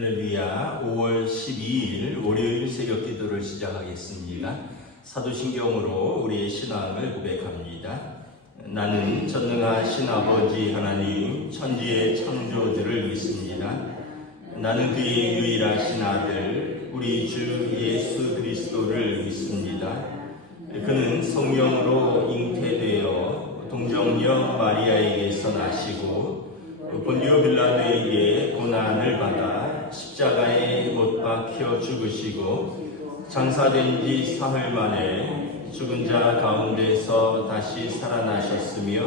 할렐루야. 5월 12일 월요일 새벽 기도를 시작하겠습니다. 사도신경으로 우리의 신앙을 고백합니다. 나는 전능하신 아버지 하나님 천지의 창조주를 믿습니다. 나는 그의 유일하신 아들 우리 주 예수 그리스도를 믿습니다. 그는 성령으로 잉태되어 동정녀 마리아에게서 나시고 본디오 빌라도에게 고난을 받아 십자가에 못 박혀 죽으시고 장사된 지 사흘 만에 죽은 자 가운데서 다시 살아나셨으며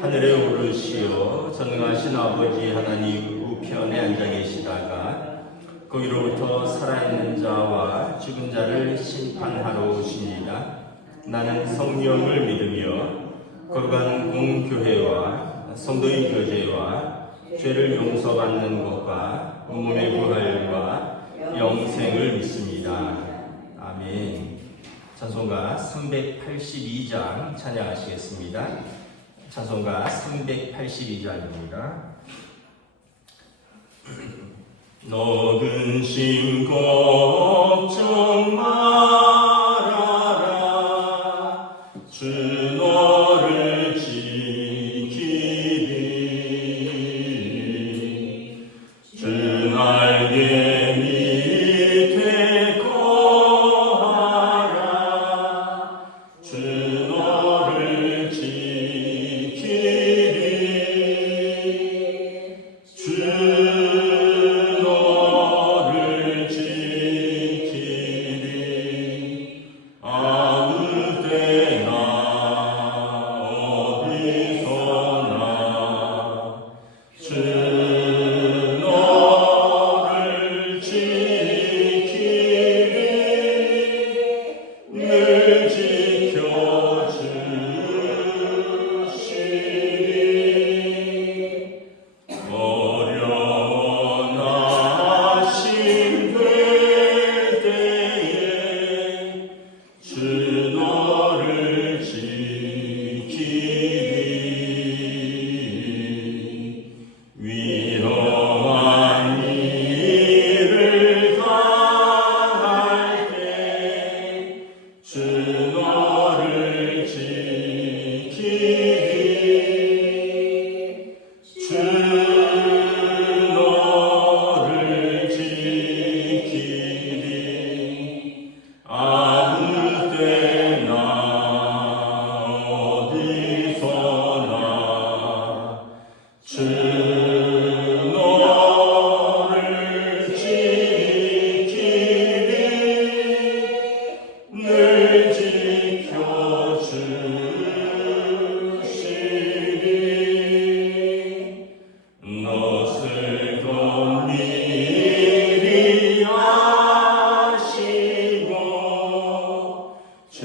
하늘에 오르시어 전능하신 아버지 하나님 우편에 앉아 계시다가 거기로부터 살아있는 자와 죽은 자를 심판하러 오십니다. 나는 성령을 믿으며 거룩한 공교회와 성도의 교제와 죄를 용서받는 것과 몸의 부활과 영생을 믿습니다. 아멘. 찬송가 382장 찬양하시겠습니다. 찬송가 382장입니다. 너 근심 걱정 말아라. 주 너를 지키리. 주 날개 밑에 거하라. 주 너를 지키리. 주 너를 지키리. 아무 때나 어디서나 주 너를 지키리. 늘 지켜주시리. 어려운 아심 될 때에 주 너를 지키리. 위험한 일을 당할 때 주 너를 지키리. 주 너를 지키리. 아무 때나 어디서나 주 너를 지키리. 늘 지켜주시리. 넛을 건미리 하시고 주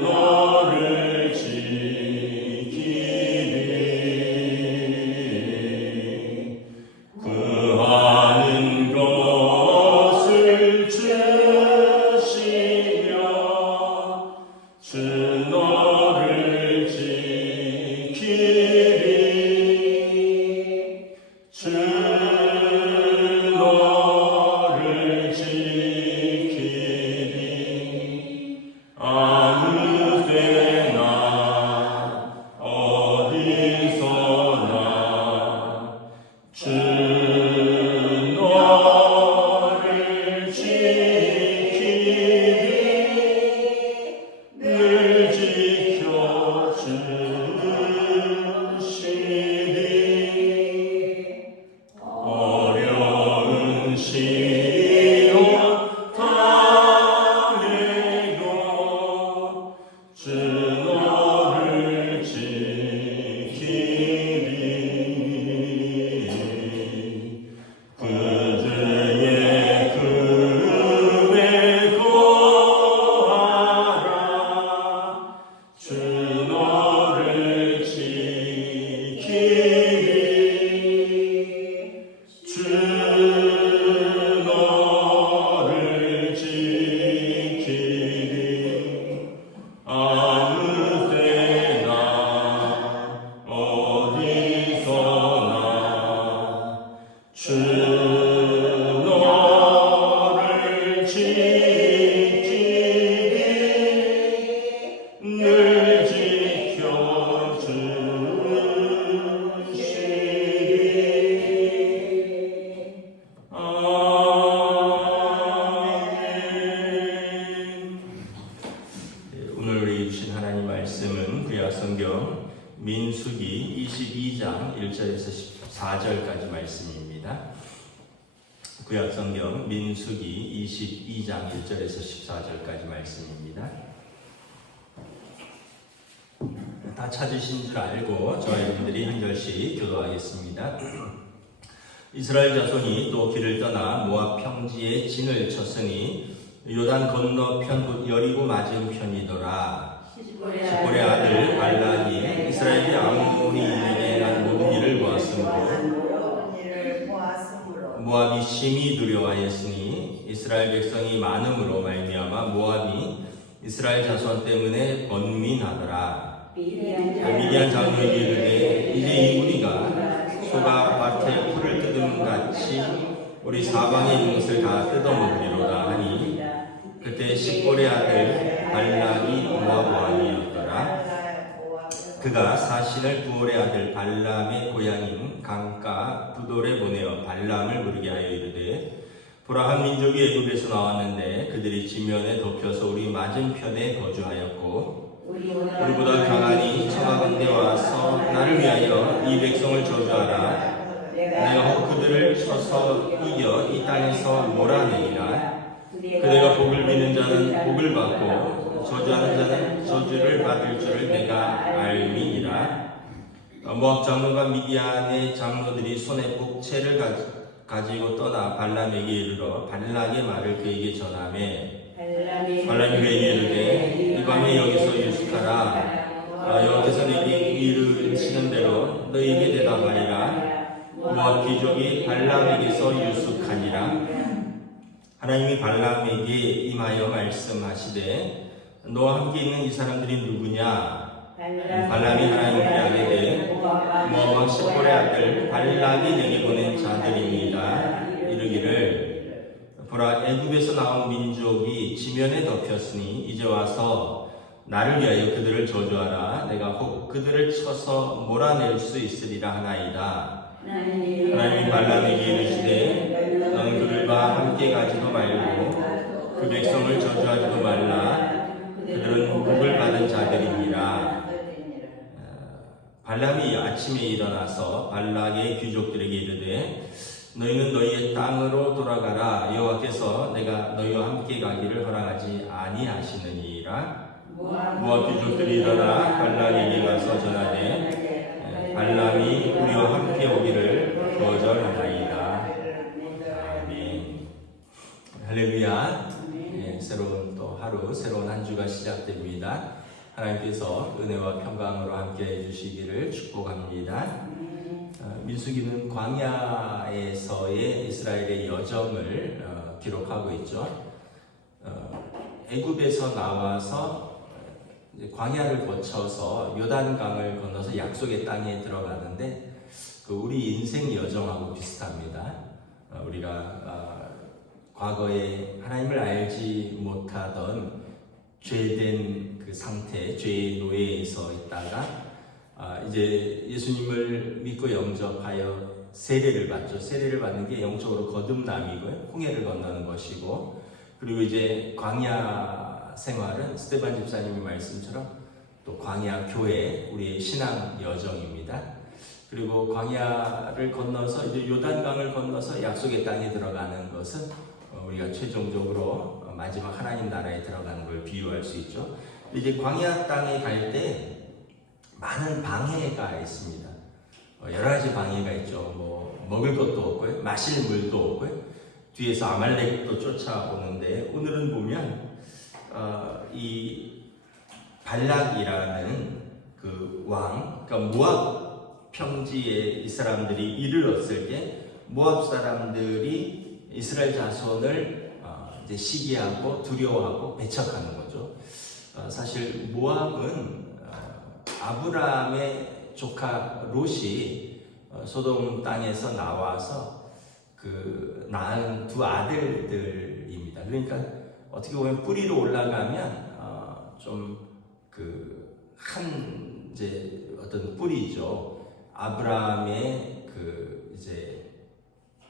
너를 지키리. 구하는 것을 주시며 주 너를 지키리. 주 너를 지키리. 아무 때나 어디서나 주 너를 지키리. 늘 지켜주시리. 어려운 시련 당해도 주 너를 지키리. 그대의 품에 거하라. 주 너를 지키리. 주 너를 지키리. 아무 때나 어디서나 주 1절에서 14절까지 말씀입니다. 구약성경 민수기 22장 1절에서 14절까지 말씀입니다. 다 찾으신 줄 알고 저와 여러분들이 한 절씩 교도하겠습니다. 이스라엘 자손이 또 길을 떠나 모압 평지에 진을 쳤으니 요단 건너편 여리고 맞은편이더라. 십볼의 아들 발락이 이스라엘이 아모니인에게 한 모든 일을 보았으므로 모압이 심히 두려워하였으니 이스라엘 백성이 많음으로 말미암아 모압이 이스라엘 자손 때문에 번민하더라. 미디안 장로에게 이르되 이제 이 무리가 소가 밭에 풀을 뜯음 같이 우리 사방에 있는 것을 다 뜯어먹으리로다 하니 그때 십볼의 아들 발락이 모압 왕이었더라. 그가 사신을 부올의 아들 발람의 고향인 강가 부돌에 보내어 발람을 부르게 하여 이르되 보라 한 민족이 애굽에서 나왔는데 그들이 지면에 덮여서 우리 맞은편에 거주하였고 우리보다 강하니 청하건대 와서 나를 위하여 이 백성을 저주하라. 내가 혹 그들을 쳐서 이겨 이 땅에서 몰아내리라. 그대가 복을 비는 자는 복을 받고 저주하는 자는 저주를 받을 줄을 내가 알미니라. 모압 장로가 미디안의 장로들이 손에 복채를 가지고 떠나 발람에게 이르러 발락의 말을 그에게 전하매 발람이 그에게 이르되 이 밤에 여기서 유숙하라. 여호와께서 내게 이르시는 대로 너희에게 대답하리라. 모압 귀족이 발람에게서 유숙하니라. 하나님이 발람에게 임하여 말씀하시되 너와 함께 있는 이 사람들이 누구냐? 발람이 하나님께 아뢰되 모압 왕 십볼의 아들 발락이 내게 보낸 자들입니다. 이르기를 보라 애굽에서 나온 민족이 지면에 덮였으니 이제 와서 나를 위하여 그들을 저주하라. 내가 혹 그들을 쳐서 몰아낼 수 있으리라 하나이다. 하나님이 발람에게 이르시되 너는 그들과 함께 가지도 말고 그 백성을 저주하지도 말라. 그들은 복을 받은 자들이니라. 발람이 아침에 일어나서 발락의 귀족들에게 이르되 너희는 너희의 땅으로 돌아가라. 여호와께서 내가 너희와 함께 가기를 허락하지 아니하시느니라. 모압 귀족들이 일어나 발락에게 가서 전하되 발람이 우리와 함께 오기를 거절하나이다. 아멘. 할렐루야. 새로운 또 하루, 새로운 한 주가 시작됩니다. 하나님께서 은혜와 평강으로 함께 해주시기를 축복합니다. 민수기는 광야에서의 이스라엘의 여정을 기록하고 있죠. 애굽에서 나와서 광야를 거쳐서 요단강을 건너서 약속의 땅에 들어가는데 우리 인생 여정하고 비슷합니다. 우리가 과거에 하나님을 알지 못하던 죄된 그 상태, 죄의 노예에서 있다가 이제 예수님을 믿고 영접하여 세례를 받죠. 세례를 받는 게 영적으로 거듭남이고요. 홍해를 건너는 것이고, 그리고 이제 광야 생활은 스테반 집사님의 말씀처럼 또 광야 교회, 우리의 신앙 여정입니다. 그리고 광야를 건너서 이제 요단강을 건너서 약속의 땅에 들어가는 것은 우리가 최종적으로 마지막 하나님 나라에 들어가는 걸 비유할 수 있죠. 이제 광야 땅에 갈 때 많은 방해가 있습니다. 여러 가지 방해가 있죠. 먹을 것도 없고요, 마실 물도 없고요, 뒤에서 아말렉도 쫓아오는데 오늘은 보면 이 발락이라는 그 왕, 그러니까 모압 평지에 이 사람들이 이르렀을 때 모압 사람들이 이스라엘 자손을 이제 시기하고 두려워하고 배척하는 거죠. 사실 모압은 아브라함의 조카 롯이 소돔 땅에서 나와서 그 낳은 두 아들들입니다. 그러니까 어떻게 보면 뿌리로 올라가면 좀 그 한 이제 어떤 뿌리죠. 아브라함의 그 이제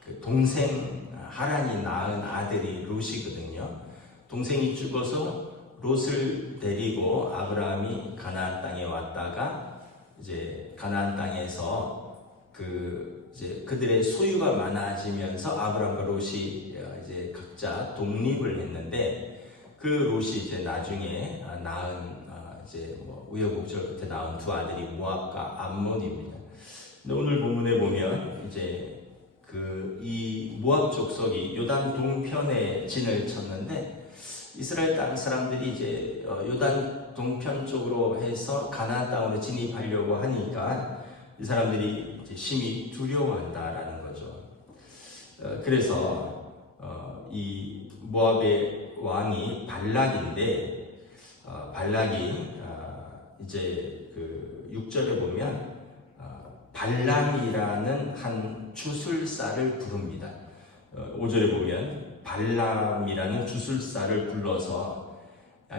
그 동생 하란이 낳은 아들이 롯이거든요. 동생이 죽어서 롯을 데리고 아브라함이 가나안 땅에 왔다가 이제 가나안 땅에서 이제 그들의 소유가 많아지면서 아브람과 롯이 이제 각자 독립을 했는데 그 롯이 이제 나중에 낳은 이제 뭐 우여곡절 끝에 낳은 두 아들이 모압과 암몬입니다. 근데 오늘 본문에 보면 이제 이 모압 족속이 요단 동편에 진을 쳤는데 이스라엘 땅 사람들이 이제 요단 동편 쪽으로 해서 가나안 땅으로 진입하려고 하니까 이 사람들이 이제 심히 두려워한다라는 거죠. 그래서 이 모압의 왕이 발락인데 발락이 이제 6절에 보면 발람이라는 한 주술사를 부릅니다. 5절에 보면 발람이라는 주술사를 불러서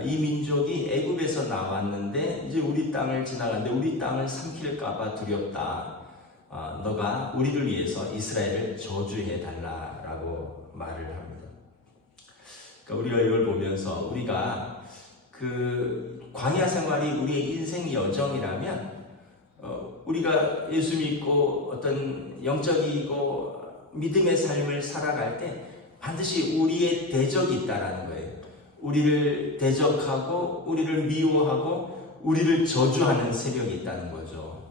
이 민족이 애굽에서 나왔는데 이제 우리 땅을 지나가는데 우리 땅을 삼킬까봐 두렵다. 너가 우리를 위해서 이스라엘을 저주해 달라라고 말을 합니다. 그러니까 우리가 이걸 보면서 우리가 광야 생활이 우리의 인생 여정이라면 우리가 예수 믿고 어떤 영적이고 믿음의 삶을 살아갈 때 반드시 우리의 대적이 있다라는 거예요. 우리를 대적하고 우리를 미워하고 우리를 저주하는 세력이 있다는 거죠.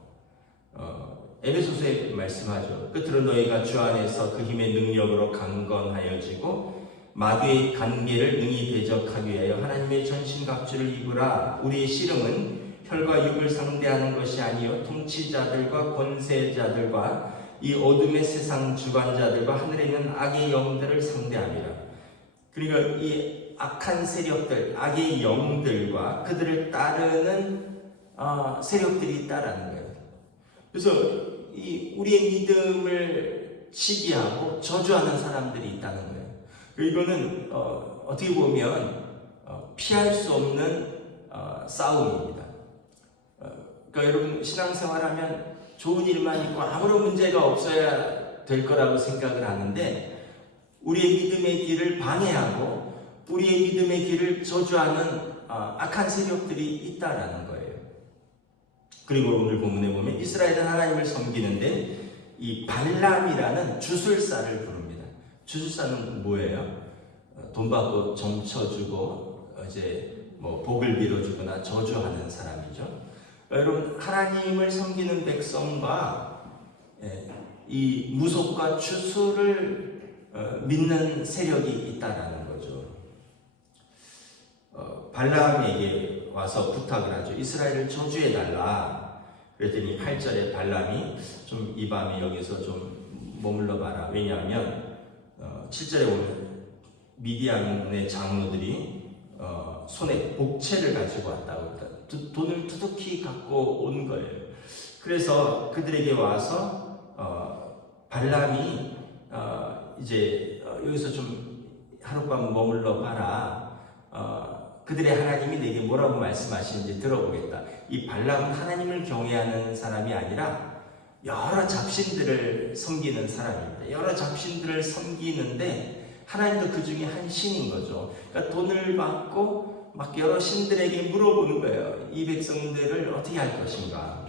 에베소서에 말씀하죠. 끝으로 너희가 주 안에서 그 힘의 능력으로 강건하여지고 마귀의 관계를 능히 대적하기 위하여 하나님의 전신갑주를 입으라. 우리의 씨름은 혈과 육을 상대하는 것이 아니요 통치자들과 권세자들과 이 어둠의 세상 주관자들과 하늘에 있는 악의 영들을 상대함이라. 그러니까 이 악한 세력들, 악의 영들과 그들을 따르는 세력들이 있다라는 거예요. 그래서 우리의 믿음을 시기하고 저주하는 사람들이 있다는 거예요. 이거는 어떻게 보면 피할 수 없는 싸움입니다. 그러니까 여러분 신앙생활하면 좋은 일만 있고 아무런 문제가 없어야 될 거라고 생각을 하는데 우리의 믿음의 길을 방해하고 우리의 믿음의 길을 저주하는 악한 세력들이 있다라는 거예요. 그리고 오늘 본문에 보면 이스라엘은 하나님을 섬기는데 이 발람이라는 주술사를 부릅니다. 주술사는 뭐예요? 돈 받고 점쳐주고 이제 뭐 복을 빌어주거나 저주하는 사람이죠. 여러분 하나님을 섬기는 백성과 이 무속과 추수를 믿는 세력이 있다라는 거죠. 발람에게 와서 부탁을 하죠. 이스라엘을 저주해달라. 그랬더니 8절에 발람이 좀 이 밤에 여기서 좀 머물러 봐라. 왜냐하면 7절에 보면 미디안의 장로들이 손에 복채를 가지고 왔다고 돈을 두둑히 갖고 온 거예요. 그래서 그들에게 와서 발람이 이제 여기서 좀 하룻밤 머물러 봐라. 그들의 하나님이 내게 뭐라고 말씀하시는지 들어보겠다. 이 발람은 하나님을 경외하는 사람이 아니라 여러 잡신들을 섬기는 사람입니다. 여러 잡신들을 섬기는데 하나님도 그 중에 한 신인 거죠. 그러니까 돈을 받고 막 여러 신들에게 물어보는 거예요. 이 백성들을 어떻게 할 것인가.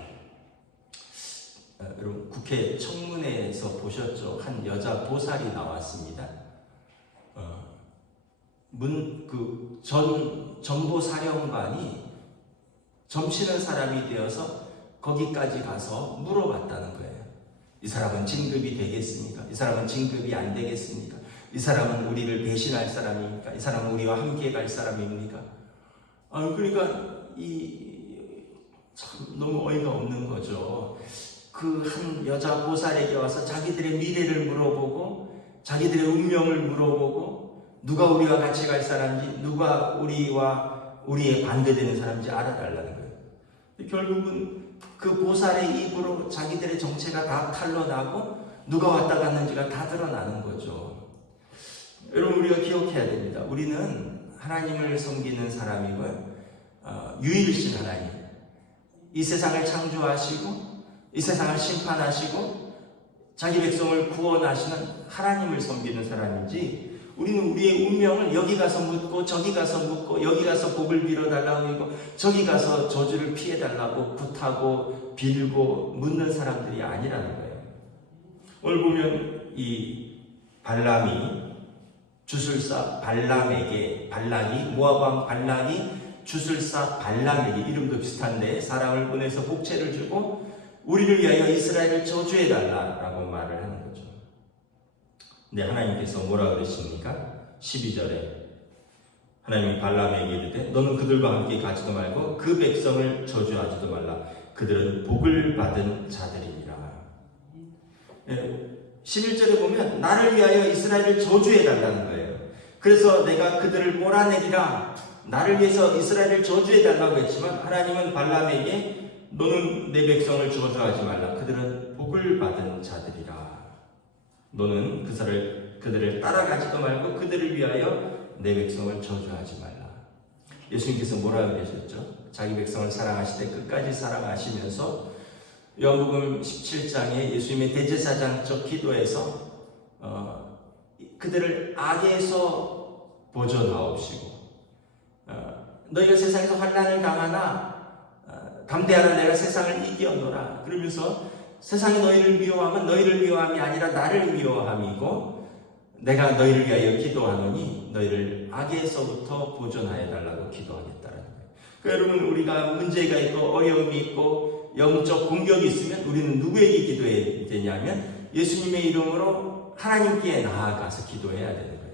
여러분 국회 청문회에서 보셨죠? 한 여자 보살이 나왔습니다. 전보사령관이 점치는 사람이 되어서 거기까지 가서 물어봤다는 거예요. 이 사람은 진급이 되겠습니까? 이 사람은 진급이 안 되겠습니까? 이 사람은 우리를 배신할 사람입니까? 이 사람은 우리와 함께 갈 사람입니까? 그러니까 참 너무 어이가 없는 거죠. 그 한 여자 보살에게 와서 자기들의 미래를 물어보고 자기들의 운명을 물어보고 누가 우리와 같이 갈 사람인지 누가 우리의 반대되는 사람인지 알아달라는 거예요. 결국은 그 보살의 입으로 자기들의 정체가 다 탄로나고 누가 왔다 갔는지가 다 드러나는 거죠. 여러분 우리가 기억해야 됩니다. 우리는 하나님을 섬기는 사람이고요. 유일신 하나님, 이 세상을 창조하시고 이 세상을 심판하시고 자기 백성을 구원하시는 하나님을 섬기는 사람인지 우리는 우리의 운명을 여기 가서 묻고 저기 가서 묻고 여기 가서 복을 빌어달라고 하고 저기 가서 저주를 피해달라고 굿하고 빌고 묻는 사람들이 아니라는 거예요. 오늘 보면 이 발람이 주술사 발람에게, 모압 왕 발람이 주술사 발람에게, 이름도 비슷한데 사람을 보내서 복채를 주고 우리를 위하여 이스라엘을 저주해달라라고 말을 하는 거죠. 근데 하나님께서 뭐라 그러십니까? 12절에 하나님이 발람에게 이르되 너는 그들과 함께 가지도 말고 그 백성을 저주하지도 말라. 그들은 복을 받은 자들이니라. 11절에 보면 나를 위하여 이스라엘을 저주해달라는 거예요. 그래서 내가 그들을 몰아내리라. 나를 위해서 이스라엘을 저주해달라고 했지만 하나님은 발람에게 너는 내 백성을 저주하지 말라. 그들은 복을 받은 자들이라. 너는 그들을 따라가지도 말고 그들을 위하여 내 백성을 저주하지 말라. 예수님께서 뭐라 그러셨죠? 자기 백성을 사랑하시되 끝까지 사랑하시면서 요한복음 17장에 예수님의 대제사장적 기도에서 그들을 악에서 보존하옵시고 너희가 세상에서 환난을 당하나 담대하라 내가 세상을 이기었노라. 그러면서 세상이 너희를 미워하면 너희를 미워함이 아니라 나를 미워함이고 내가 너희를 위하여 기도하노니 너희를 악에서부터 보존하여 달라고 기도하겠다라는 거예요. 그러니까 여러분, 우리가 문제가 있고 어려움이 있고 영적 공격이 있으면 우리는 누구에게 기도해야 되냐면 예수님의 이름으로 하나님께 나아가서 기도해야 되는 거예요.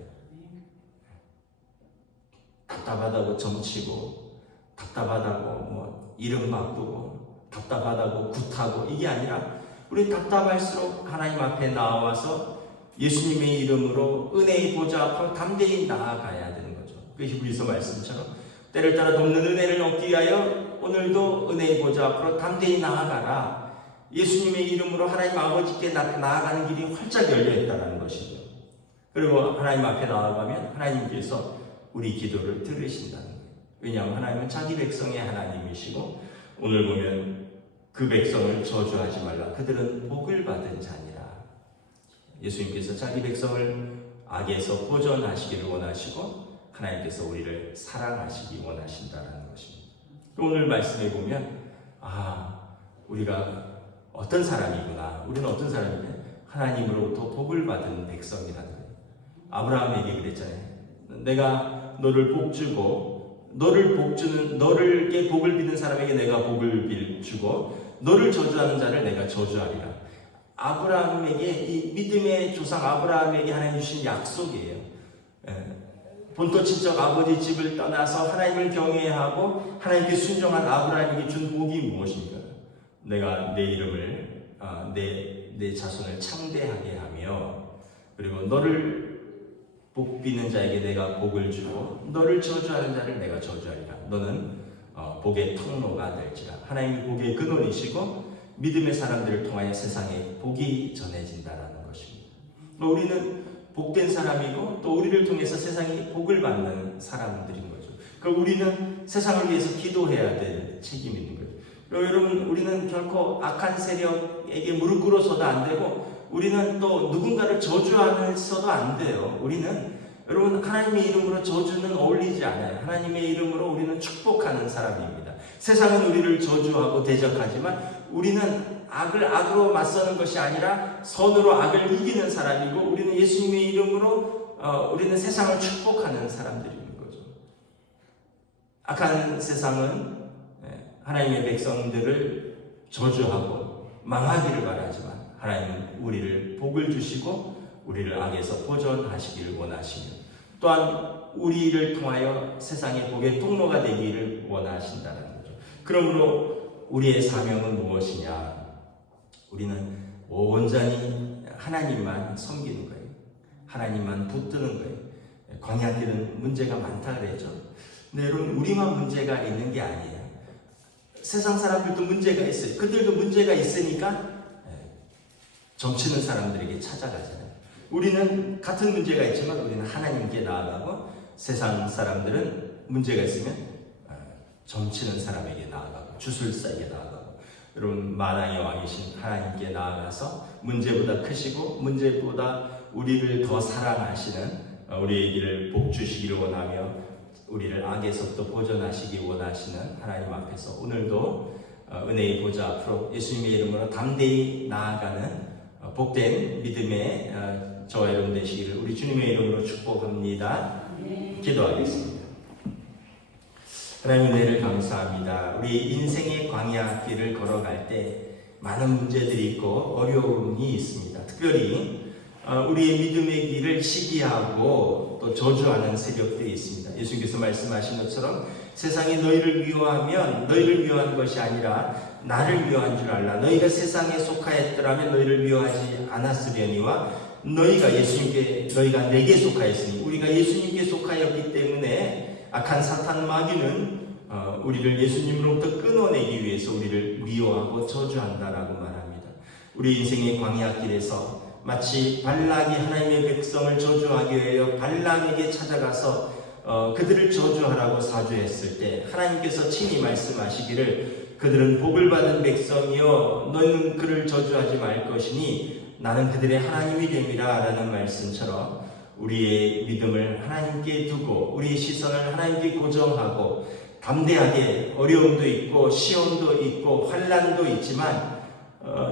답답하다고 점치고 답답하다고 이름 바꾸고 답답하다고 굿하고 이게 아니라 우리 답답할수록 하나님 앞에 나와서 예수님의 이름으로 은혜의 보좌 앞으로 담대히 나아가야 되는 거죠. 그 히브리서 말씀처럼 때를 따라 돕는 은혜를 얻기 위하여 오늘도 은혜의 보좌 앞으로 담대히 나아가라. 예수님의 이름으로 하나님 아버지께 나아가는 길이 활짝 열려있다는 것이죠. 그리고 하나님 앞에 나아가면 하나님께서 우리 기도를 들으신다는 거예요. 왜냐하면 하나님은 자기 백성의 하나님이시고 오늘 보면 그 백성을 저주하지 말라. 그들은 복을 받은 자니라. 예수님께서 자기 백성을 악에서 보존하시기를 원하시고 하나님께서 우리를 사랑하시기 원하신다는 것입니다. 오늘 말씀에 보면 우리가 어떤 사람이구나. 우리는 어떤 사람이냐? 하나님으로부터 복을 받은 백성이라는 거예요. 아브라함에게 그랬잖아요. 내가 너를 복주고 너를게 복을 비는 사람에게 내가 복을 주고 너를 저주하는 자를 내가 저주하리라. 아브라함에게 이 믿음의 조상 아브라함에게 하나님 주신 약속이에요. 본토 친척 아버지 집을 떠나서 하나님을 경외하고 하나님께 순종한 아브라함에게 준 복이 무엇입니까? 내가 내 이름을 내 자손을 창대하게 하며 그리고 너를 복비는 자에게 내가 복을 주고 너를 저주하는 자를 내가 저주하리라. 너는 복의 통로가 될지라. 하나님이 복의 근원이시고 믿음의 사람들을 통하여 세상에 복이 전해진다라는 것입니다. 우리는 복된 사람이고 또 우리를 통해서 세상이 복을 받는 사람들인 거죠. 그러니까 우리는 세상을 위해서 기도해야 될 책임이 있는 거죠. 그리고 여러분, 우리는 결코 악한 세력에게 무릎 꿇어서도 안 되고 우리는 또 누군가를 저주하면서도 안 돼요. 우리는 여러분, 하나님의 이름으로 저주는 어울리지 않아요. 하나님의 이름으로 우리는 축복하는 사람입니다. 세상은 우리를 저주하고 대적하지만 우리는 악을 악으로 맞서는 것이 아니라 선으로 악을 이기는 사람이고 우리는 예수님의 이름으로 우리는 세상을 축복하는 사람들인 거죠. 악한 세상은 하나님의 백성들을 저주하고 망하기를 바라지만 하나님은 우리를 복을 주시고 우리를 악에서 보존하시기를 원하시며 또한 우리를 통하여 세상의 복의 통로가 되기를 원하신다는 거죠. 그러므로 우리의 사명은 무엇이냐? 우리는 온전히 하나님만 섬기는 거예요. 하나님만 붙드는 거예요. 광야 때는 문제가 많다 그랬죠. 근데 여러분, 우리만 문제가 있는 게 아니에요. 세상 사람들도 문제가 있어요. 그들도 문제가 있으니까 점치는 사람들에게 찾아가잖아요. 우리는 같은 문제가 있지만 우리는 하나님께 나아가고 세상 사람들은 문제가 있으면 점치는 사람에게 나아가고 주술사에게 나아가고 여러분, 만왕의 왕이신 하나님께 나아가서 문제보다 크시고 문제보다 우리를 더 사랑하시는 우리에게 복 주시기를 원하며 우리를 악에서부터 보존하시기 원하시는 하나님 앞에서 오늘도 은혜의 보좌 앞으로 예수님의 이름으로 담대히 나아가는 복된 믿음의 저와 여러분 되시기를 우리 주님의 이름으로 축복합니다. 기도하겠습니다. 하나님 은혜를 감사합니다. 우리 인생의 광야길을 걸어갈 때 많은 문제들이 있고 어려움이 있습니다. 특별히 우리의 믿음의 길을 시기하고 또 저주하는 세력들이 있습니다. 예수님께서 말씀하신 것처럼 세상이 너희를 미워하면 너희를 미워한 것이 아니라 나를 미워한 줄 알라. 너희가 세상에 속하였더라면 너희를 미워하지 않았으려니와 너희가 내게 속하였으니 우리가 예수님께 속하였기 때문에 악한 사탄 마귀는 우리를 예수님으로부터 끊어내기 위해서 우리를 미워하고 저주한다라고 말합니다. 우리 인생의 광야길에서 마치 발락이 하나님의 백성을 저주하기 위하여 발람에게 찾아가서 그들을 저주하라고 사주했을 때 하나님께서 친히 말씀하시기를 그들은 복을 받은 백성이여 너는 그를 저주하지 말 것이니 나는 그들의 하나님이 됨이라 라는 말씀처럼 우리의 믿음을 하나님께 두고 우리의 시선을 하나님께 고정하고 담대하게 어려움도 있고 시험도 있고 환난도 있지만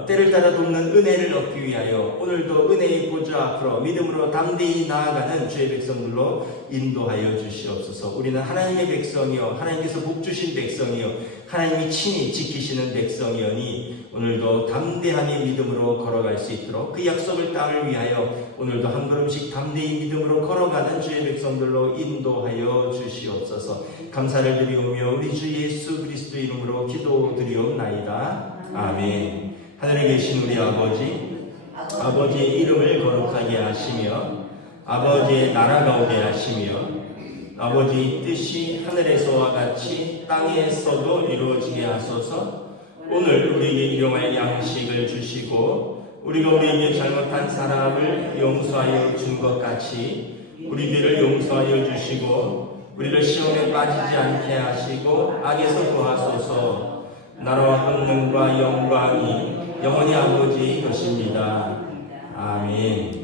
때를 따라 돕는 은혜를 얻기 위하여 오늘도 은혜의 보좌 앞으로 믿음으로 담대히 나아가는 주의 백성들로 인도하여 주시옵소서. 우리는 하나님의 백성이요 하나님께서 복 주신 백성이요 하나님이 친히 지키시는 백성이오니 오늘도 담대하게 믿음으로 걸어갈 수 있도록 그 약속을 땅을 위하여 오늘도 한 걸음씩 담대히 믿음으로 걸어가는 주의 백성들로 인도하여 주시옵소서. 감사를 드리오며 우리 주 예수 그리스도 이름으로 기도드리옵나이다. 아멘. 하늘에 계신 우리 아버지의 이름을 거룩하게 하시며 아버지의 나라가 오게 하시며 아버지의 뜻이 하늘에서와 같이 땅에서도 이루어지게 하소서. 오늘 우리에게 일용할 양식을 주시고 우리가 우리에게 잘못한 사람을 용서하여 준 것 같이 우리 죄를 용서하여 주시고 우리를 시험에 빠지지 않게 하시고 악에서 구하소서. 나라와 권능과 영광이 영원히 아버지의 것입니다. 아멘.